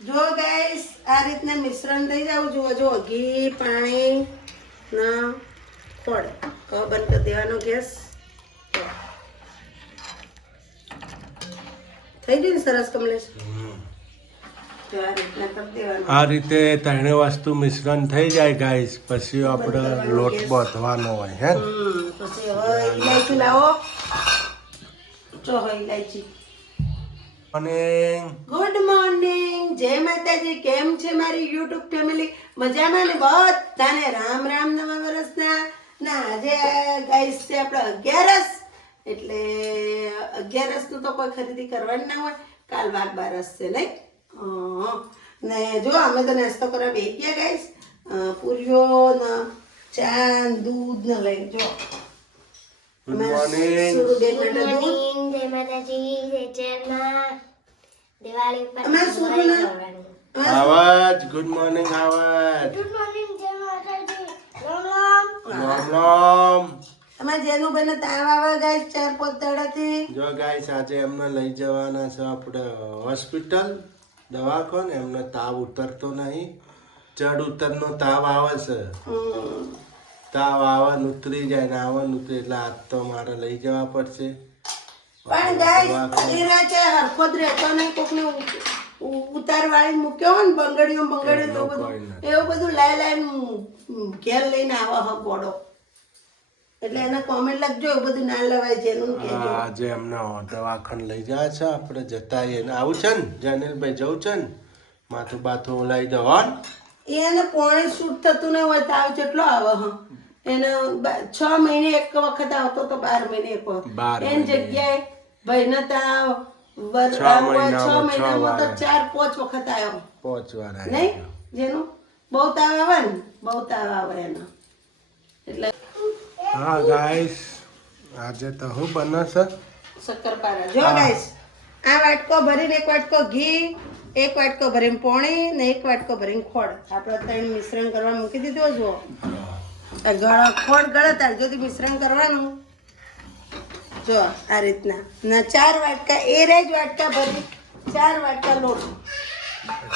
જો ગાઈસ આ રીતના મિશ્રણ થઈ જાવ જો ઘી પાણી ના ખોળ હવે બંધ કરી દેવાનો ગેસ થઈ ગયું ને સરસ કમલેશ જો આ રીતના કરી દેવાનું આ રીતે ત્રણે વસ્તુ મિશ્રણ થઈ જાય ગાઈસ પછી આપણે લોટ બાંધવાનો હોય હે પછી હવે ઇલાયચી લાવો જો હવે ઇલાયચી અને ગુડ મોર્નિંગ જય માતાજી કેમ છે મારી યુટ્યુબ ફેમિલી મજામાં ને બધાને રામ રામ નવા વર્ષના ના આજે ગાઈસ છે આપણે 11 એટલે 11 નું તો કોઈ ખરીદી કરવાની ના હોય કાલ વાર બારસ છે નહીં ને જો અમે તો નાસ્તો કરવા બેસી ગયા ગાઈસ પૂરીઓ ને ચા દૂધ ને લઈ જો ગુડ મોર્નિંગ જય માતાજી જય ચેરમાં દિવાળી પર અમાર સુરુના આવાજ ગુડ મોર્નિંગ આવાજ ગુડ મોર્નિંગ જય માતાજી રામ રામ રામ રામ અમાર જેનું બને તાવ આવે ગાઈસ 4-5 દાડાથી જો ગાઈસ આજે એમને લઈ જવાના છે આપણે હોસ્પિટલ દવાખાને એમને તાવ ઉતરતો નહીં ચડ ઉતરનો તાવ આવે છે તાવ આવે ને ઉતરી જાય ને આવે ને ઉતરી એટલે આજ તો મારે લઈ જવા પડશે પણ ગાઈસ એ રાતે હરખો જ રહેતો નહીં કોકને ઉતારવાળી મૂક્યો હોય ને બંગડીઓ એવું બધું લાઈને ઘેર લઈને આવે હ ગોડો એટલે એને કોમેન્ટ લખજો એવું બધું ના લવાય જેનું કહેજો આજે એમને દવાખાને લઈ જાય છે આપણે જતા એને આવું છે ને જનીલભાઈ જવું છે ને માથું બાથું ઓલાઈ દો હોન એને પોણે શૂટ થતું નહીં હોય તાવ કેટલો આવે હ એને 6 મહિને એક વખત આવતો તો 12 મહિને એક વખત એની જગ્યાએ ભાઈને તાવ 6 મહિનામાં તો 4-5 વખત આવ્યો 5 વાર નહીં જેનું બહુ તાવ આવે ને બહુ તાવ આવે એનો એટલે હા ગાઈસ આજે તો હું બને છે શક્કરપારા જો ગાઈસ આ વાટકો ભરીને એક વાટકો ઘી એક વાટકો ભરીને પોણી ને એક વાટકો ભરીને ખોળ આપણે ત્રણ મિશ્રણ કરવા મૂકી દીધું જો ખોળ ગળે ત્યાર સુધી મિશ્રણ કરવાનું જો આ રીતના ના 4 વાટકા એ જ વાટકા ભરી 4 વાટકા લોટ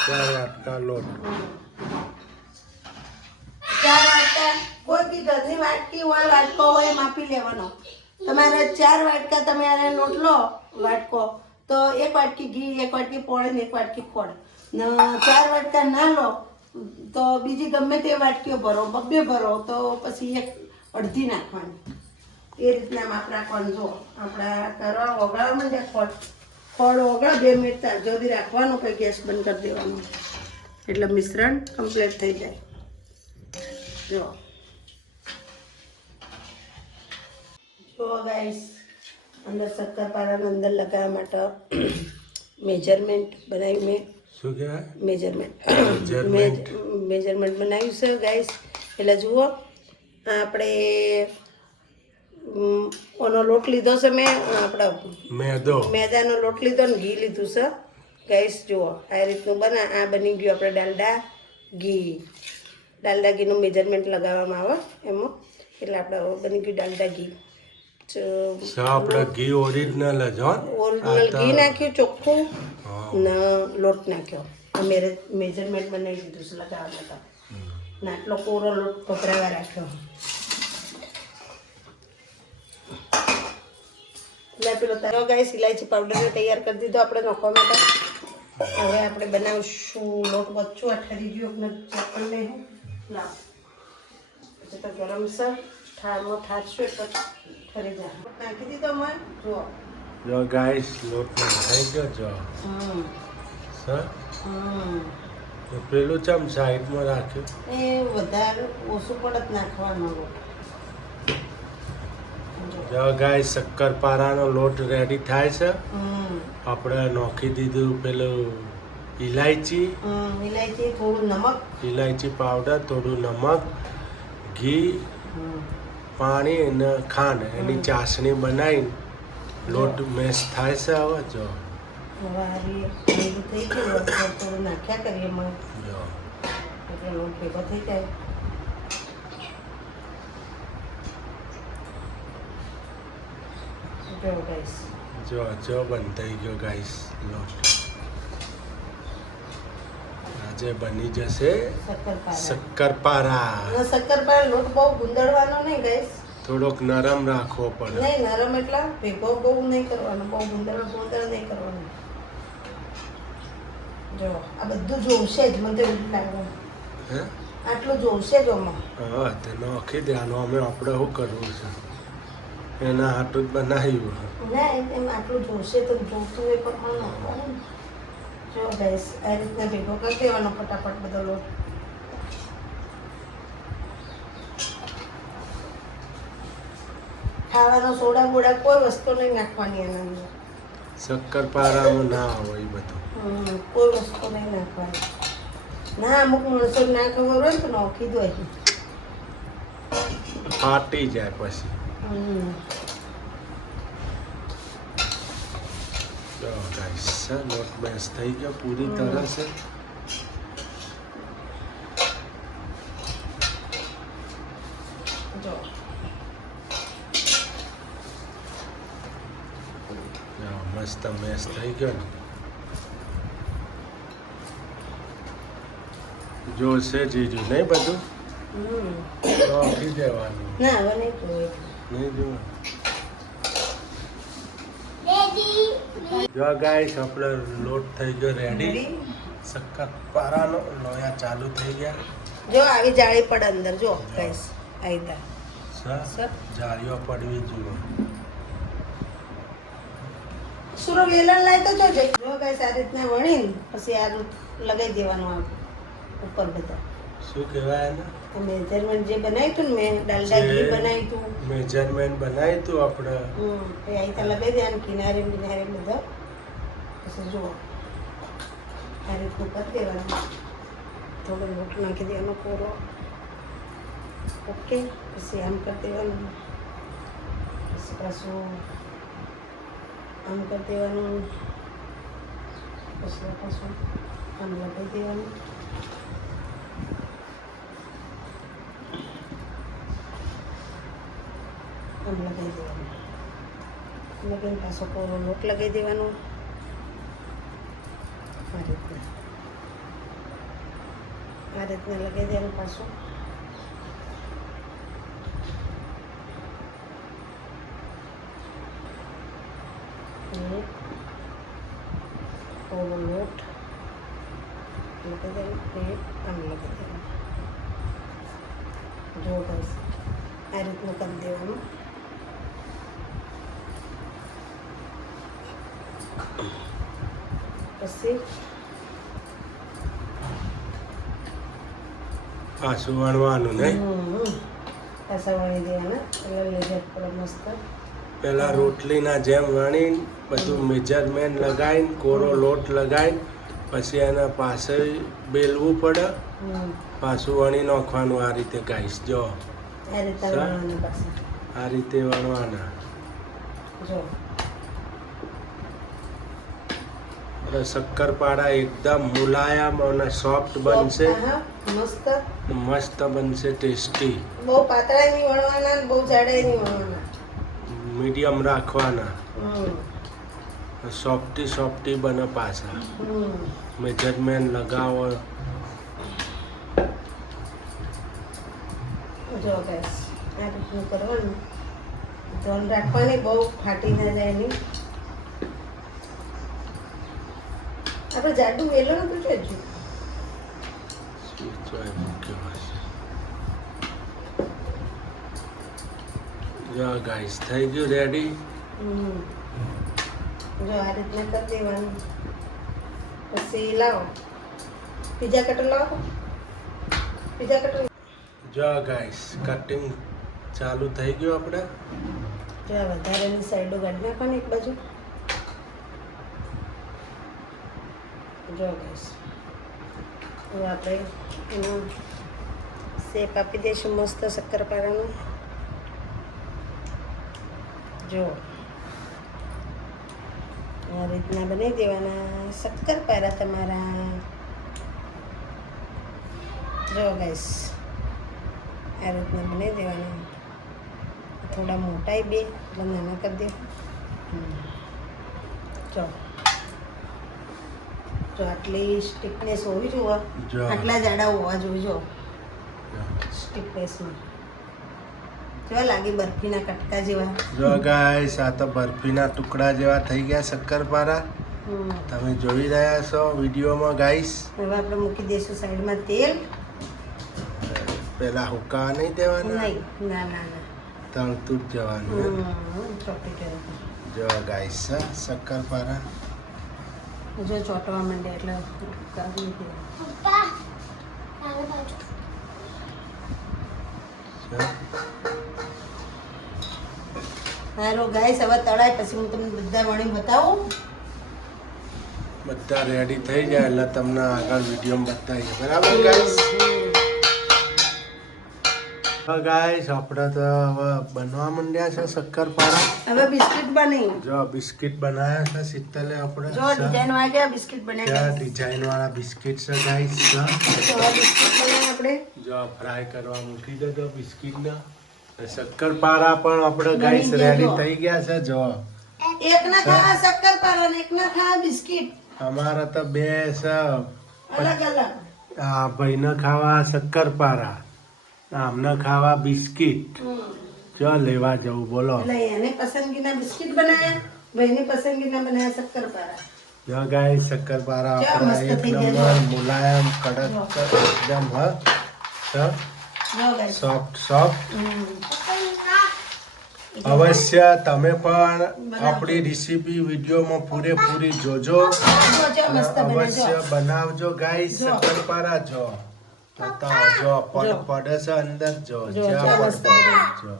4 વાટકા લોટ 4 વાટકા કોઈ બી ઘરની વાટકી હોય વાટકો હોય માપી લેવાનો તમારે 4 વાટકા તમે આને લોટ લો વાટકો તો એક વાટકી ઘી એક વાટકી પોળી ને એક વાટકી ખોળ ને 4 વાટકા ના લો તો બીજી ગમે તે વાટકીઓ ભરો બબ્બે ભરો તો પછી એક અડધી નાખવાની એ રીતના માપ રાખવાનું જો આપણા કરવા ઓગળવા માંડ્યા ખોળ ઓગળા 2 મિનિટ સુધી રાખવાનું પછી ગેસ બંધ કરી દેવાનું એટલે મિશ્રણ કમ્પ્લીટ થઈ જાય જો ગાઈસ અંદર શક્કરપારાના અંદર લગાવવા માટે મેજરમેન્ટ બનાવ્યું મેં શું કહેવાય મેજરમેન્ટ બનાવ્યું છે ગાઈસ એટલે જુઓ આપણે ઓનો લોટ લીધો છે મેં આપણે મેદાનો લોટ લીધો ને ઘી લીધું છે ગાઈસ જુઓ આ રીતનું આ બની ગયું આપણે ડાલડા ઘીનું મેજરમેન્ટ લગાવવામાં આવે એમાં એટલે આપણે બની ગયું ડાલડા ઘી આપણે ઘી ઓરિજિનલ જ ઓરિજિનલ ઘી નાખ્યું ચોખ્ખું ને લોટ નાખ્યો મેજરમેન્ટ બનાવી દીધું છે લગાવવા માટે ને આટલો કોરો લોટ ભભરાવા રાખ્યો એટલે પેલો તારો ગાઈસ ઇલાયચી પાવડર તૈયાર કરી દીધો આપણે નાખવા માટે હવે આપણે બનાવશું લોટ વચ્ચું આ ઠરી ગયું ચેક કરી લઈશું લાવ પછી તો ગરમ છે ઠારમાં ઠારશું એટલે ઠરી જાય નાખી દીધો મેં જુઓ જો ગાઈસ લોટ થઈ ગયો જો સર પેલું ચમ સાઈડમાં રાખ્યું એ વધારે ઓછું પડત નાખવાનો લોટ જો ગાઈસ શક્કરપારાનો લોટ રેડી થાય છે આપણે નાખી દીધું પેલું ઇલાયચી થોડું નમક ઇલાયચી પાવડર થોડું નમક ઘી પાણી અને ખાંડ એની ચાસણી બનાવીને લોટ મેશ થાય છે હવે જો થઈ ગયું થોડું નાખ્યા કરીએ એમાં જો એટલે લોટ ભેગો થઈ જાય જો બંધ થઈ ગયો ગાઈસ લોટ આજે બની જશે શક્કરપારા શક્કરપારા. અને શક્કરપારા લોટ બહુ ગુંદળવાનો નહીં ગાઈસ. થોડોક નરમ રાખવો પડે. નહીં નરમ એટલા ભેગો બહુ નહીં કરવાનો, બહુ ગુંદર નહીં કરવાનું. જો આ બધું જોશે જ, મને તો એવું લાગે હે આટલું જોશે જ આમાં. હા તે નાખી દેવાનું. અમે આપણે શું કરવું છે એના હાટું જ બનાવ્યું. ના એમ આટલું જોશે તો જોતું એ પણ નાખવાનું. જો ગાઈસ આ રીતના ભેગો કરી દેવાનો ફટાફટ બધો લોટ. ખાવાનો સોડા બોડા કોઈ વસ્તુ નહીં નાખવાની એના અંદર. શક્કરપારામાં ના હોય એ બધું. કોઈ વસ્તુ નહીં નાખવાની. ના અમુક માણસો ના ખબર હોય ને તો નાખી દો. ફાટી જાય પછી. જો ગાઈસ લોટ બેસ થઈ ગયો પૂરી તરહ છે. જો જો મસ્ત મેસ થઈ ગયો ને. જોશે જીજુ નહીં બધું નાખી દેવાનું. ના હવે નહીં જોઈએ. નહીં જોવાનું. રેડી જો ગાઈસ આપણો લોટ થઈ ગયો રેડી. Ready? શક્કરપારાનો લોયા ચાલુ થઈ ગયા. જો આવી જાળી પડે અંદર. જો ગાઈસ આવી તા સર જાળીઓ પડવી જુઓ. સુરો વેલણ લાય તો જો જઈ. જો ગાઈસ આ રીતના વણીને પછી આ લગાવી દેવાનું આમ ઉપર બધા. શું કહેવાય એને? મેજરમેન્ટ જે બનાવ્યું હતું ને મેં ડાલડા ઘી બનાવ્યું હતું. મેજરમેન્ટ બનાવ્યું હતું આપણે. એ અહીં ત્યાં લગાવી દેવાનું કિનારે કિનારે બધા. પછી જુઓ આ રીતનું કરી દેવાનું. થોડો લોટ નાખી દેવાનો કોરો. ઓકે પછી આમ કરી દેવાનું. પછી પાછું આમ કરી દેવાનું. પછી પાછું આમ લગાવી દેવાનું. આમ લગાવી દેવાનું. લગાવીને પાછો કોરો લોટ લગાવી દેવાનો. આ રીતના લગાવી દેવાનું પાછું. કોરો લોટ લગાવી દેવાનું. આમ લગાવી દેવાનું. જો બસ આ રીતનું કરી દેવાનું. પછી પાછું વણવાનું નહીં. પાછા વણી દેવાના. એટલે લેજર પડે મસ્ત. પેલા રોટલીના જેમ વણીને બધું મેજરમેન્ટ લગાવીને કોરો લોટ લગાવીને પછી એના પાસે બેલવું પડે. પાછું વણી નાખવાનું આ રીતે ગાઈસ. જો આ રીતે વણવાના પાછા. આ રીતે વણવાના. જો અને શક્કરપારા એકદમ મુલાયમ અને સોફ્ટ બનશે. હા, મસ્ત. મસ્ત બનશે, ટેસ્ટી. બહુ પાતળા નહીં વણવાના ને બહુ જાડા નહીં વણવાના. મીડિયમ રાખવાના. સોફ્ટી બને પાછા. મેજરમેન્ટ લગાવો. જો ગાઈસ આ રીતનું કરવાનું. ધ્યાન રાખવાની બહુ ફાટી ના જાય નહીં. આપણે જાડું વેલો નતું જોઈતું. જો ગાઈસ થઈ ગયું રેડી. જો આ રીતના કરી દેવાનું. પછી લાવો પીઝા કટર લાવો. Pizza cutter. જો ગાઈસ કટિંગ ચાલુ થઈ ગયું આપણે. જો આ વધારેની સાઈડો કાઢી નાખવાની એક બાજુ. જો ગાઈસ હવે આપણે એનો શેપ આપી દઈશું મસ્ત શક્કરપારાનો. જો આ રીતના બનાવી દેવાના શક્કરપારા તમારા. જો ગાઈસ આ રીતના બનાવી દેવાના. થોડા મોટા બે એટલે નાના કરી દે. જો જો આટલી સ્ટીકનેસ હોવી જોઈએ, જો. આટલા જાડા હોવા જોઈએ જો સ્ટીકનેસમાં. જો લાગી બરફીના કટકા જેવા. જો ગાઈસ આ તો બરફીના ટુકડા જેવા થઈ ગયા શક્કરપારા. તમે જોઈ રહ્યા છો વિડીયોમાં ગાઈસ. હવે આપણે મૂકી દઈશું સાઈડમાં તેલ. પેલા હુકા નહીં દેવાના, નહીં, ના ના ના, તળતું જ જવાનું. ચોટી ગયું. જો ગાઈસ શક્કરપારા. જો ચોટવા માંડે એટલે કાઢી દે. પપ્પા આને બાજુ હારો ગાઈસ હવે તળાય પછી હું તમને બધા વણી બતાવું. બધા રેડી થઈ જાય એટલે તમને આગળ વિડીયોમાં બતાવીએ. બરાબર ગાઈસ? હા ગાઈસ આપણે તો હવે બનવા માંડ્યા છે શક્કરપારા. હવે બિસ્કિટ બની. જો બિસ્કિટ બનાવ્યા છે શીતલે આપણે. જો ડિઝાઇન વાળા બિસ્કિટ બનાવ્યા. ત્યાં ડિઝાઇન વાળા બિસ્કિટ છે ગાઈસ. તો હવે બિસ્કિટ બનાવ્યા આપણે. જો ફ્રાય કરવા મૂકી દેજો બિસ્કિટના. શક્કરપારા પણ આપણે ગાઈસ બની ગયા રેડી જો. થઈ ગયા છે. જો એક ના ખાવા શક્કરપારા ને એક ના ખાવા બિસ્કિટ. અમારા તો બે છે. અલગ અલગ. આ ભાઈને ખાવા શક્કરપારા, આમને ખાવા બિસ્કિટ. જો લેવા જવું બોલો. એટલે એને પસંદગીના બિસ્કિટ બનાવ્યા, ભાઈની પસંદગીના બનાવ્યા શક્કરપારા. જો ગાઈસ શક્કરપારા જો આપણા મસ્ત એક થઈ ગયા નંબર જો. મુલાયમ કડક એકદમ જો guys. Soft soft. પપ્પા અવશ્ય તમે પણ આપણી રેસીપી વિડીયોમાં પૂરેપૂરી જોજો. જો મસ્ત બને અવશ્ય જો. બનાવજો ગાઈસ જો. શક્કરપારા. જો બતાવો જો પડે છે અંદર. જો જો, જ્યાં જો મસ્ત પડે. બને.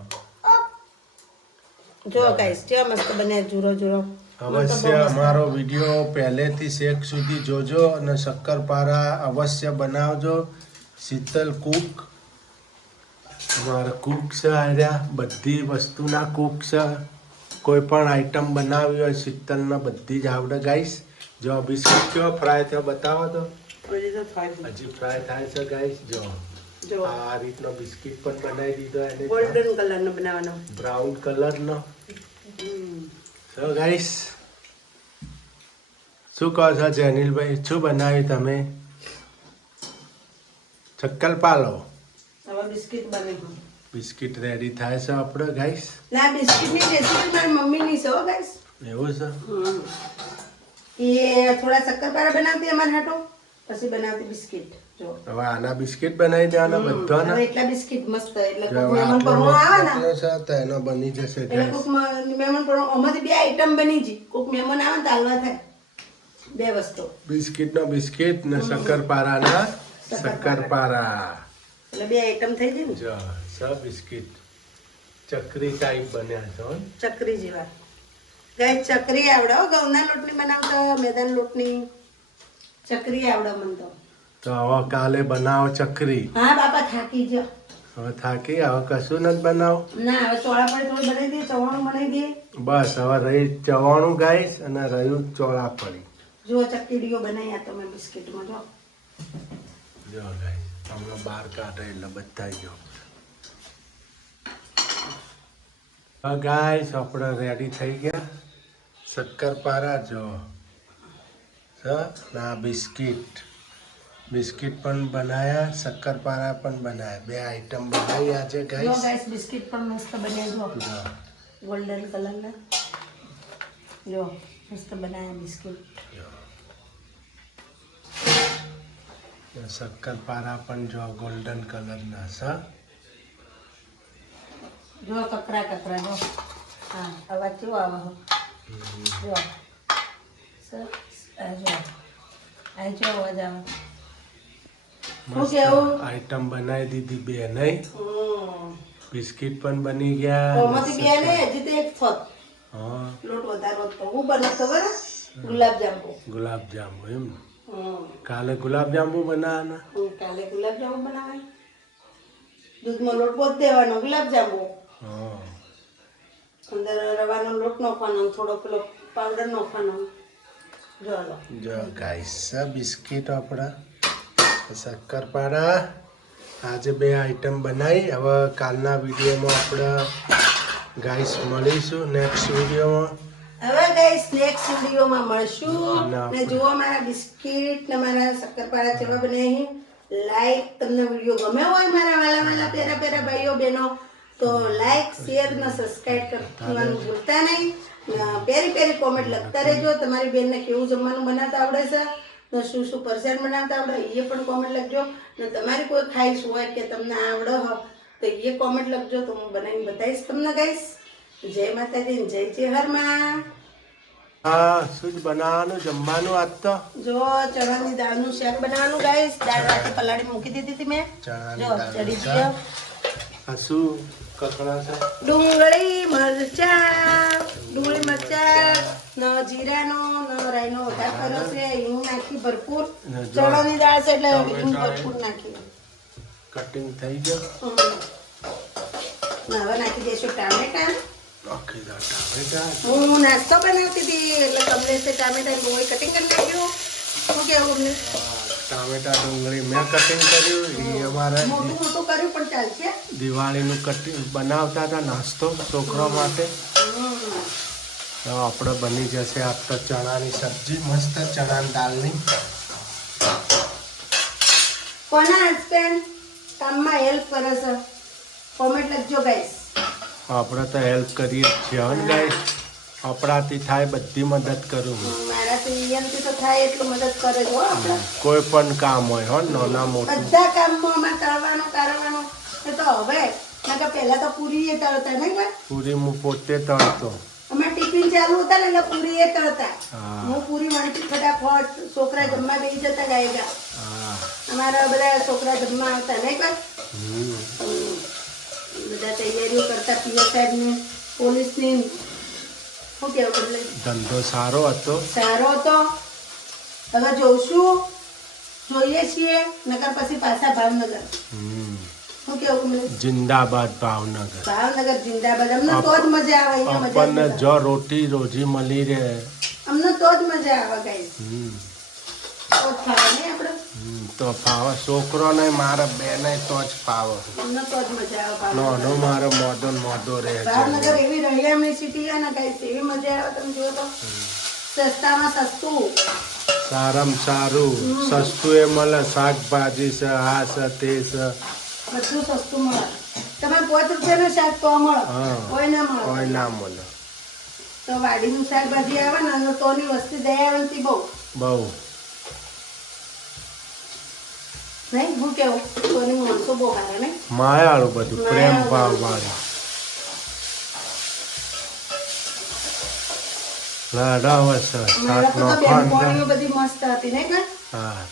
જો જો ગાઈસ જો મસ્ત બને જુરો જુરો. અવશ્ય અમારો વિડીયો પહેલેથી શેક સુધી જોજો અને શક્કરપારા અવશ્ય બનાવજો. શીતલ કુક અમારા કુક છે. આર્યા બધી વસ્તુના કુક છે. કોઈ પણ આઈટમ બનાવી હોય શીતલને બધી જ આવડે ગાઈસ. જો બિસ્કિટ કેવો ફ્રાય થયો બતાવો તો. હજી ફ્રાય થાય છે ગાઈસ. જો જો આ રીતનો બિસ્કિટ પણ બનાવી દીધો એને. ગોલ્ડન કલરનો બનાવવાનો. બ્રાઉન કલરનો. So guys, શું કહો છો જેનિલભાઈ? શું બનાવ્યું તમે? શક્કરપારો. હવે બિસ્કિટ બને. બિસ્કિટ રેડી થાય છે આપણે ગાઈસ. ના બિસ્કિટની રેસીપી મારી મમ્મીની છે હો ગાઈસ. એવું છે? એ થોડા શક્કરપારા બનાવતી અમારા હાટો, પછી બનાવતી બિસ્કિટ. જો હવે આના બિસ્કિટ બનાવી દેવાના બધાના. હવે એટલા બિસ્કિટ મસ્ત એટલે જો કોક હવે મહેમાન આટલો પરણવા આવે ને છે તો એનો બની જશે એટલે ગાઈસ. કોક મહેમાન પરણવા આમાંથી બે આઈટમ બની જી. કોક મહેમાન આવે ને તો હાલવા થાય બે વસ્તુ. બિસ્કિટનો બિસ્કિટ ને શક્કરપારાના શક્કરપારા. એટલે બે આઈટમ થઈ જાય ને. જો સ બિસ્કિટ ચકરી ટાઈપ બન્યા છે હો. ચકરી જેવા. ગાઈસ ચકરી આવડે હો. ઘઉંના લોટની બનાવતા મેદાન લોટની ચકરી આવડે મને તો. તો હવે કાલે બનાવો ચકરી. હા બાપા થાકી ગયો. હવે થાકી હવે કશું નથી બનાવ. ના હવે ચોળાપડી થોડું બનાવી દઈએ, ચવાણું બનાવી દઈએ. બસ હવે રહી ચવાણું ગાઈસ અને રહ્યું ચોળાફળી. જો ચકડીઓ બનાવી તો મેં બિસ્કિટમાં જો. જો ગાઈસ હમણાં બહાર કાઢે એટલે બધા ગયો. હવે ગાઈસ આપણે રેડી થઈ ગયા શક્કરપારા. જો ના બિસ્કિટ બિસ્કિટ પણ બનાયા, શક્કરપારા પણ બનાયા. બે આઈટમ બનાવી આજે જો ગાઈસ. ગાઈસ બિસ્કિટ પણ મસ્ત બન્યા જો. જો ગોલ્ડન કલરના જો મસ્ત બનાયા બિસ્કિટ. શક્કરપારા પણ જો ગોલ્ડન કલરના છે. જો કકરા કકરા જો. હા અવાજ કેવો આવે હો. જો સર આ જો અવાજ આવે. શું કેવું? આઈટમ બનાવી દીધી બે નહીં. બિસ્કિટ પણ બની ગયા. ઓમાંથી બે ને હજી તો એક ફત હા લોટ વધારો તો હું બનાવ ખબર ગુલાબ જાંબુ. ગુલાબ જાંબુ એમ. કાલે ગુલાબ જાંબુ બનાવવાના. કાલે ગુલાબ જાંબુ બનાવાય. દૂધમાં લોટ બોધ દેવાનો ગુલાબ જાંબુ. હા અંદર રવાનો લોટ નાખવાનો, થોડો પેલો પાવડર નાખવાનો. જો લો જો ગાઈસ બિસ્કિટ આપણા શક્કરપારા આજે બે આઈટમ બનાવી. હવે કાલના વિડીયોમાં આપણે ગાઈસ મળીશું નેક્સ્ટ વિડીયોમાં. હવે ગાઈસ નેક્સ્ટ વિડીયોમાં મળશું અને ને જુઓ મારા બિસ્કિટ ને મારા શક્કરપારા જેવા બનાવી લાઈક તમને વિડીયો ગમ્યો હોય મારા વાલા પ્યારા પ્યારા ભાઈઓ બહેનો તો લાઈક શેર ને સબસ્ક્રાઇબ કરવાનું ભૂલતા નહીં પ્યારી પ્યારી કોમેન્ટ લખતા રહેજો તમારી બેનને કેવું જમવાનું બનાવતા આવડે છે ને શું શું પરસાદ બનાવતા આવડે એ પણ કોમેન્ટ લખજો ને તમારી કોઈ ખાઈશ હોય કે તમને આવડે હોય તો એ કોમેન્ટ લખજો તો હું બનાવીને બતાવીશ તમને ગાઈસ જય માતાજી જય જય હરમાં હા શું જ બનાવવાનું જમવાનું આજ તો જો ચણાની દાળનું શાક બનાવવાનું ગાઈસ દાળ રાતે પલાળી મૂકી દીધી હતી મેં ચણાની જો દાળનું ચડી શાક. ગયો આ શું કકડા છે ડુંગળી મરચા ન જીરાનો ન રાઈનો વઘાર કર્યો છે હિંગ નાખી ભરપૂર ને જો ચણાની દાળ છે એટલે હિંગ ટમેટા ભરપૂર નાખી કટિંગ થઈ ગયો ને હવે નાખી દઈશું ટામેટા આખી દાળ ટામેટા હું નાસ્તો બનાવતી હતી એટલે કમલેશે ટામેટા લોહી કટિંગ કરી નાખ્યું શું કેવું અમને ટામેટા ડુંગળી મેં કટિંગ કર્યું એ અમારે મોટું મોટું કર્યું પણ ચાલશે દિવાળીનું કટિંગ બનાવતા હતા નાસ્તો છોકરા માટે તો આપણે બની જશે આજ તો ચણાની સબ્જી મસ્ત ચણાની દાળની કોના હસબન્ડ કામમાં હેલ્પ કરે છે કોમેન્ટ લખજો ગાઈસ આપણે તો હેલ્પ કરીએ જ છીએ હો ને ગાઈસ આપણાથી થાય બધી મદદ કરું હું મારાથી એમથી તો થાય એટલું મદદ કરે છો આપણે કોઈ પણ કામ હોય હો નાના મોટું બધા કામમાં અમે કરવાનું એ તો હવે નકર પહેલા તો પૂરી એ તળતા નહીં ભાઈ પૂરી હું પોતે તળતો અમે ટિફિન ચાલુ હતા ને એટલે પૂરી એ તળતા હા. હું પૂરી વણતી ફટાફટ છોકરા જમવા બેસી જતા ગાયગા હા અમારા બધા છોકરા જમવા આવતા નહીં ભાઈ હમ. બધા તૈયારીઓ કરતા પીએસ સાહેબની પોલીસની શું કહેવું એટલે ધંધો સારો હતો સારો હતો હવે જોઈશું જોઈએ છીએ નકર પછી પાછા ભાવનગર હમ. શું કેવું કમલેશ? જિંદાબાદ ભાવનગર ભાવનગર જિંદાબાદ અમને તો જ મજા આવે અહીંયા મજા જ આપણને મજા જો રોટી રોજી મળી રહે આવે. અમને તો જ મજા આવે ગાઈસ હમ. તો જ ખાવા નહીં આપણે તો ફાવે છોકરો ને મારા બેને તો જ ફાવે અમને તો જ મજા આવે નાનો ભાવનગર મારો મોદો ને મોદો રહે ભાવનગર છે એવી રળિયામણી સિટી છે ને ગાઈસ એવી મજા આવે તમે જુઓ તો સસ્તામાં સસ્તું સારામાં સારું સસ્તું એ મળે શાકભાજી છે આ છે તે છે બધું સસ્તું મળે તમે 5 રૂપિયાનું શાક તો મળે હા. કોઈ ના મળે કોઈ ના મળે તો વાડીનું શાકભાજી આવે ને અને તોની વસ્તી દયાવંતી બહુ બહુ નહીં હું કેવું તોની માણસો બહુ હારે નહીં માયાળું બધું પ્રેમ ભાવ વાળું લડાવે છે મારા શાક તો નો બેનપણીઓ બધી મસ્ત હતી નહીં કઈ હા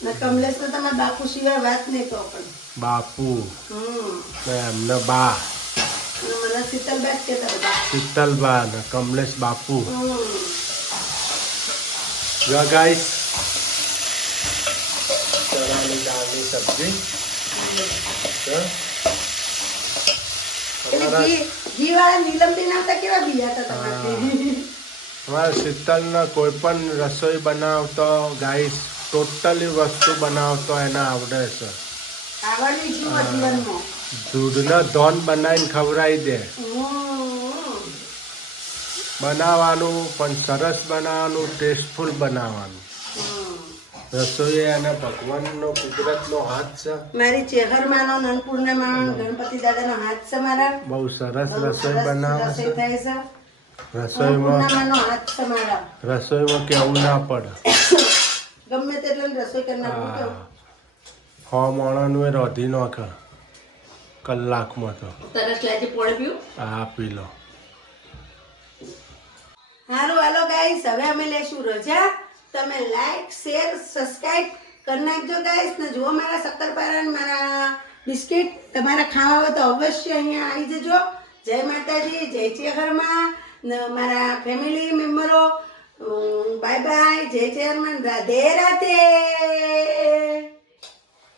ને કમલેશ તો તમારા બાપુ સિવાય વાત નહીં તો પણ બાપુ હમ ને એમને બા અને મને શીતલબેન કહેતા બધા શીતલબા ને કમલેશ બાપુ હમ જો ગાઈસ ચણાની દાળની સબ્જી જો. અમારા ઘી વાળા નીલમબેન આવતા કેવા બિયા હતા તમારે અમારા શીતલને કોઈ પણ રસોઈ બનાવતો ગાઈસ ટોટલી વસ્તુ બનાવતો એને આવડે છે આવડવી જુઓ જીવનમાં દૂધનો ધોન બનાવીને ખવડાવી દે બનાવવાનું પણ સરસ બનાવવાનું ટેસ્ટફુલ બનાવવાનું રસોઈ અને ભગવાનનો કુદરતનો હાથ છે મારી ચેહરમાનો નનપૂર્ણિમાનો ગણપતિ દાદાનો હાથ છે મારા બહુ સરસ બહુ રસોઈ સરસ બનાવે રસોઈ છે થાય છે રસોઈમાં પૂર્ણિમાનો હાથ છે મારા રસોઈમાં કેવું ના પડે ગમે તેટલું રસોઈ કરી નાખું કેવું હો માણસનું એ રોધી નાખે કલાકમાં તો તરસ લાગે પોળે પીવું આ પી લો હારું હાલો ગાઈસ હવે અમે લેશું રજા તમે લાઈક શેર સબસ્ક્રાઇબ કરી નાખજો ગાઈસ ને જો મારા શક્કરપારા ને મારા બિસ્કિટ તમારા ખાવા હોય તો અવશ્ય અહીંયા આવી જજો જય માતાજી જય ચેહરમાં ને મારા ફેમિલી મેમ્બરો બાય બાય જય ચેહરમાં રાધે રાધે